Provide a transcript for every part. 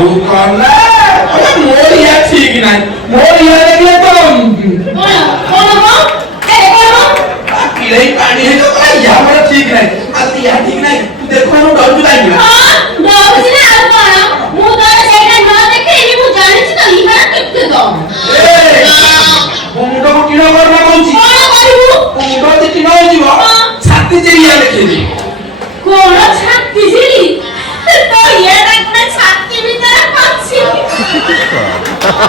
ଆଉ କଣ ମୋର ଇଆ ଠିକ ନାହିଁ ମୋର ଇଆ ଦେଖିଲେ ତ କିଳେଇ ପାଣି ହେଇଯିବ ଇଆ ମୋର ଠିକ ନାହିଁ ଆଉ ଇଆ ଠିକ ନାହିଁ ତୁ ଦେଖୁ ମୁଁ ଡରୁଛୁ କାହିଁକି ମୁଣ୍ଡକୁ ଟିଣ କରିବା କହୁଛି ମୁଣ୍ଡ ଯଦି ଟିଣ ହେଇଯିବ ଛାତି ଚିରିଆ ଲେଖିବି କଣ ଛାତି ଚିରି ତ ଇଏଟା କୋଣ ଛାତି ଭିତରେ ପଛି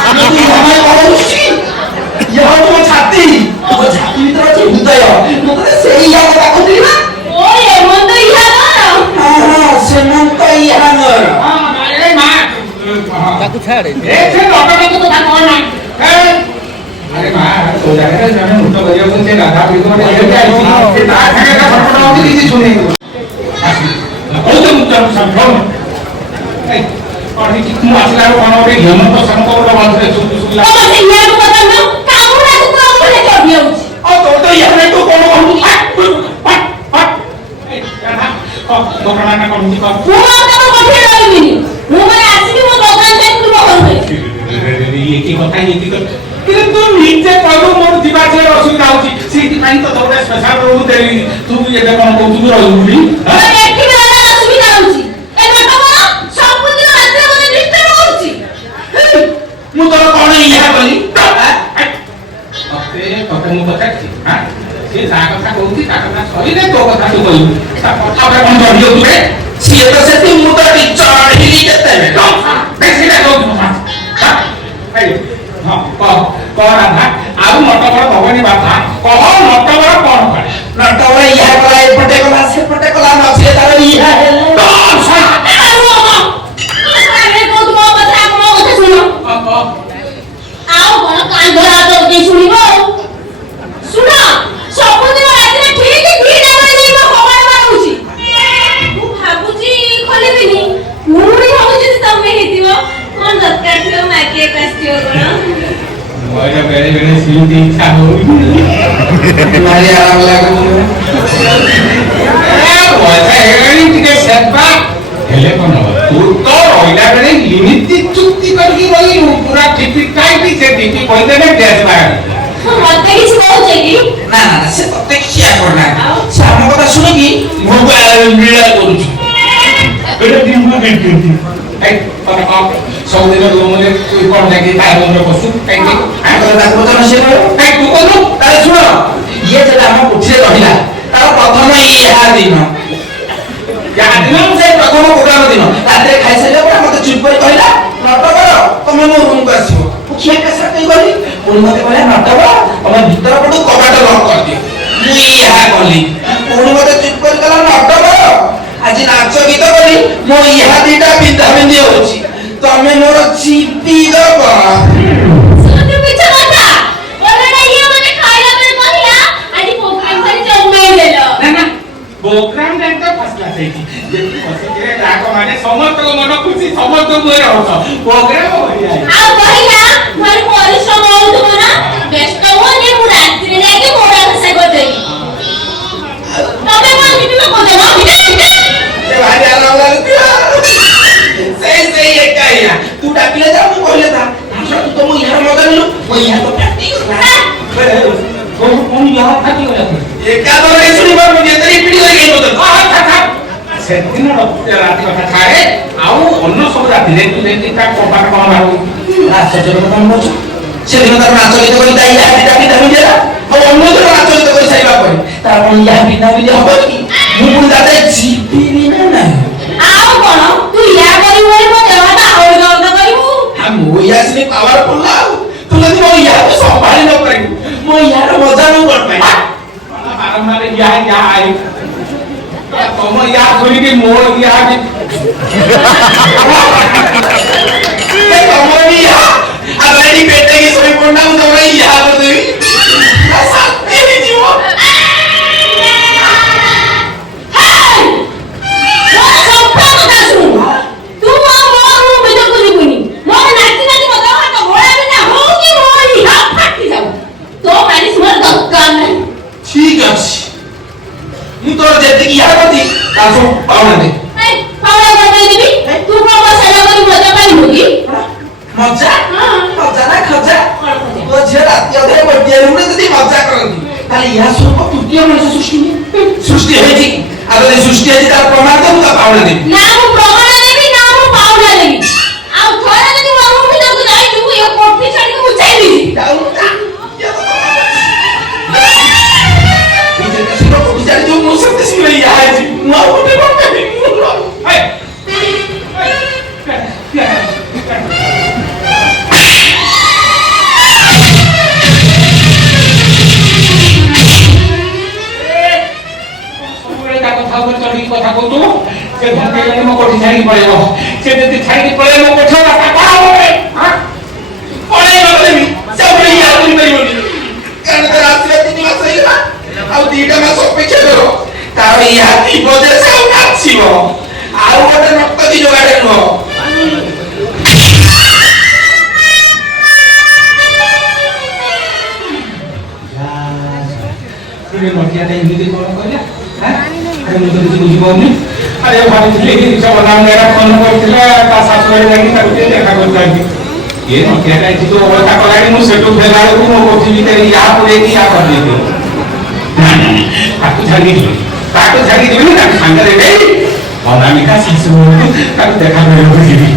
আমি আমার বলছি ইয়া তো ছাতি ও ছাতি ভিতরে আছে হৃদয় মতে সেই ইয়া কথা কইলি না ও এমন তো ইয়া না হ্যাঁ সেমন তো ইয়া না আরে মা তাকু ছাড়ে সে ডক্টর তো তা কই না আরে মা তো জায়গায় জানে উঠো করিও সে রাধা বিগড়ে এসে আইছি সে তা থাকে তা ফটো হচ্ছে কিছু শুনে ও তো মুক্ত সম্ভব এই और कि तुम असला रो कोन ओटे हेमंत तो संको रो बात सुन सुनला ओ से इया को पता न कामुना को कामुना चढ़ जाउची ओ तो इया रे तो कोन कहू पट पट ए राधा दोकान ना कोन को मु का बठे रहिबिनी मु माने आसीबी मो दोकान जाई तू घर में ये की কথা ये की কিন্তু নিজে কইবো মোর দিবা যে অসুবিধা হচ্ছে সেইটি পাই তো তোরে স্পেশাল রুম দেলি তুই এটা কোন কইবি রইবি হ্যাঁ একটি বেলা অসুবিধা হচ্ছে এ মতবা সম্পূর্ণ রাতে মনে ডিস্টার্ব হচ্ছে মু তো কোন ইয়া বলি ওকে কত মু কথা কি হ্যাঁ সে যা কথা কইছি তা কথা সরিলে তো কথা তো কইবি তা কথা আমরা কোন ধরিও তুই সিଏ ତ ସେଠି ମୁଁ ତ ଚଢିଲି କେତେବେଳେ বেশি না তো হ্যাঁ এই ହଁ କହ ରାଧା ଆଉ ନଟ ବଡ଼ ଭଗଣୀ ବାଧା କହ ନଟ ବଡ଼ କଣ କରେ ନଟ ବଡ଼ ଇହା କଲା ଏପଟେ କଲା ସେପଟେ କଲା ନଥିଲେ ତାର ଇହା ହେଲା ଆରେ କୋଉ ମୋ କଥା ଆପଣ କଥା ଶୁଣ ଆଉ କଣ କାନ୍ଦରା ତ କେ ଶୁଣିବ ଶୁଣ ସବୁଦିନ ରାତିରେ ଠିକ 2ଟା ବେଳେ ଯାଇ ମୋ କବାଟ ମାରୁଛି ମୁଁ ଭାବୁଛି ଖୋଲିବିନି ପୁଣି ଭାବୁଛି ତମେ ହେଇଥିବ କଣ ଦରକାର ଥିବ ମାଗିଏ ପାସ୍ତିବ କଣ ওইটা বেড়ে বেড়ে সিলতে ইচ্ছা হই মারি আরাম লাগু পয়সা হেগনি টিকে সেটবা হেলে কোন তু তো রইলা বেড়ে লিমিট চুক্তি করি রই পুরা টিপি টাইপি সে টিপি কইতে না গ্যাস বাগান মতে কিছু কହୁছে কি না না সে ততে কিয়া করনা সে আমার কথা শুনে কি মোবাইল মিলা করুছি এটা দিন দিন এই কথা কম সৌদিন রুমে তুই কোন লাগি তাই রুমে বসু কাইকি আমরা ডাক্তার জানা সে এই তু কোন তাহলে শুনো ইয়ে যেটা আমার উঠিয়ে রহিলা তার প্রথম ইহা দিন ইহা দিন ସେ ପ୍ରଥମ ପ୍ରୋଗ୍ରାମ ଦିନ ରାତିରେ ଖାଇସାରିଲା ପରେ ମତେ ଚୁପ୍ କରି କହିଲା ନଟ କର ତମେ ମୋ ରୁମକୁ ଆସିବ ମୁଁ ଖିଆ କାଶା କହି ଗଲି ପୁଣି ମତେ କହିଲା ନଟ କର ତମେ ଭିତର ପଟୁ କବାଟ ଲକ୍ କରିଦିଅ ମୁଁ ଏହା କଲି ପୁଣି ମତେ ଚୁପ୍ କରି କହିଲା ନଟ କର ଆଜି ନାଚ ଗୀତ କରି ମୋ ଇହା ଦିଟା ବିନ୍ଧା ବିନ୍ଧି ହଉଛି ତମେ ମୋର ଚିପି ଦବ ସୁନତେ ପିଛ କଥା ଓରେଟା ଇଏ ମତେ ଖାଇଲା ବେଳେ କହିଲା ଆଜି ପ୍ରୋଗ୍ରାମ କରି ଜନ୍ମାଇ ଦେଲ ନା ନା ପ୍ରୋଗ୍ରାମ ଯେତେ ଫସଲା ସେଇଠି ଯେତେ ଫସିକିରେ ରାଗ ମାନେ ସମସ୍ତଙ୍କ ମନ ଖୁସି ସମସ୍ତ ମୁହଁରେ ହସ ପ୍ରୋଗ୍ରାମ ବଢିଆ ଆଉ କହିଲା ମୋର ପରିଶ୍ରମ ହଉଥିବ ନା ବ୍ୟସ୍ତ ହୁଅନି ମୁଁ ରାତିରେ ଯାଇକି ମୋଡ଼ା ଘଷା କରିଦେବି ତମେ କଣ ଯିବି କରିଦେବ ସେ ଭାରି ଆରାମ ଲାଗୁଥିଲା ସେଇ ଏକା ଇହା ତୁ ଡାକିଲେ ଯା ମୁଁ କହିଲେ ତା ଭାଷା ତୁ ତ ମୁଁ ଇହାର ମଜା ନେଲୁ ମୁଁ ଇହା ତ ପ୍ରାକ୍ଟି কোন ইহা থাকি গলা ଏକା ଧରେ ଶୁଣିବା ମୁଁ ଯେତେ ରିପିଟ୍ କରି ଗେଇ ବୋତଲ ସେଦିନ ରାତି କଥା ଛାଡେ ଆଉ ଅନ୍ୟ ସବୁ ରାତିରେ ତୁ ଯେମିତି ତା କବାଟ କଣ ମାରୁ ଆଶ୍ଚର୍ଯ୍ୟ କଥା କଣ କରୁଛୁ ସେଦିନ ତାର ନାଚ ଗୀତ କରି ତା ଇହା ଦିଟା ବିନ୍ଧା ବିନ୍ଧି ହେଲା ଆଉ ଅନ୍ୟ ଦିନ ନାଚ ଗୀତ କରି ସାରିବା ପରେ ତାର କଣ ଇହା ବିନ୍ଧା ବିନ୍ଧି ହବ କି ମୁଁ ପୁଣି ତାতে ଯିବିନି ନା ନାହିଁ ଆଉ କଣ ତୁ ଇଆ କରିବୁ ବୋଲି ମୋ ଦେହଟା ଆହୁରି ଗନ୍ଧ କରିବୁ ମୋ ଇହା ସିନି ପାୱାରଫୁଲ ଆଉ ତୁ ଯଦି ମୋ ଇହାକୁ ସମ୍ଭାଳି ନ ପାରିବୁ ମୋ ଇହାର ମଜା ମୁଁ କଣ ପାଇ ବାରମ୍ବାର ଇହା ଇହା ଆଇ ତମ ଇହା ଶୁଣିକି ମୋ ଇହା ବି ତମର ବି ଇହା ଆଉ ଏଠି ପେଟେକି ଶୋଇ ପଡୁନା ମୁଁ ତମର ଇହା କରିଦେବି ଶାନ୍ତି ହେଇଯିବ ঠিক আছে ମୁଁ ତୋର ଯେତିକି ଇହା କରିଛି ତା ସବୁ ପାଉଣା ଦେ ପାଉଣା କରିଦେବି ତୁ କଣ ସେବା କରି ମଜା ପାଇବୁ ତାହେଲେ ଏହା ସ୍ୱରୂପ ତୃତୀୟ ମଣିଷ ସୃଷ୍ଟି ହୋଇଛି। ଆଉ ଯଦି ସୃଷ୍ଟି ହେଇଛି ତାର ପ୍ରମାଣ ଦେବୁ ତା ପାଉଣା ଦେବି। ନା ମୁଁ ପ୍ରମାଣ ଦେବି ନା ମୁଁ ପାଉଣା ଦେବି। ଆଉ ଥରେ ଯଦି ମୋ ରୁମ୍ ଭିତରକୁ ଯାଇଥିବୁ ଏ କୋଠି ଛାଡ଼ିକି ମୁଁ ଚାଲିଯିବି। ଯାଉନୁ ଯା। ଯେତେ ଶୀଘ୍ର କୋଠି ଛାଡ଼ିଯିବୁ ମୁଁ ସେତେ ଶୀଘ୍ର ଇହା ହେଇଯିବି। ମୁଁ ଆଉ ଗୋଟେ କଣ କରିବି? କଥା କହୁଛୁ ସେ ଧକେଇଲେ ମୋ କୋଠି ଛାଡ଼ିକି ପଳେଇବ। ସେ ଯଦି ଛାଡ଼ିକି ପଳେଇବ ମୋ କୋଠି ରାସ୍ତା କଣ ହବ? ପଳେଇବ ଦେବି ସେ ପୁଣି ଇହା କରିପାରିବନି। କାରଣ ତାର ଆସିବା 3 ମାସ ହେଇଗଲା। ଆଉ 2ଟା ମାସ ଅପେକ୍ଷା କର। ତାର ଇହା ଥିବ ଯେ ସେ ଆଉ ନାଚିବ। ଆଉ ଗୋଟେ ନର୍ତ୍ତକୀ ଯୋଗାଡ଼ ନୁହଁ। ନଟିଆଟା ଏମିତି କଣ କହିଲା? ମୁଁ ତ କିଛି ବୁଝିପାରୁନି। ଆରେ ଭାବିଥିଲି ଜଗନ୍ନାଥ ଫୋନ କରିଥିଲା ତା ଶାଶୁଘରେ ଯାଇକି ତାକୁ ଟିକେ ଦେଖା କରିଥାନ୍ତି। ଏ ନଟିଆଟା ଏଠି ଯୋଉ ଅବସ୍ଥା କଲାଣି ମୁଁ ସେଠୁ ଫେରିଲା ବେଳକୁ ମୋ କୋଠି ଭିତରେ ୟା ପୁରେଇକି ୟା କରିଦେଇଥିଲି। ତାକୁ ଛାଡ଼ିକି ଯିବିନି ତାକୁ ସାଙ୍ଗରେ ନେଇ ଅନାମିକା ଶାଶୁ ତାକୁ ଦେଖା କରିବାକୁ ଯିବି।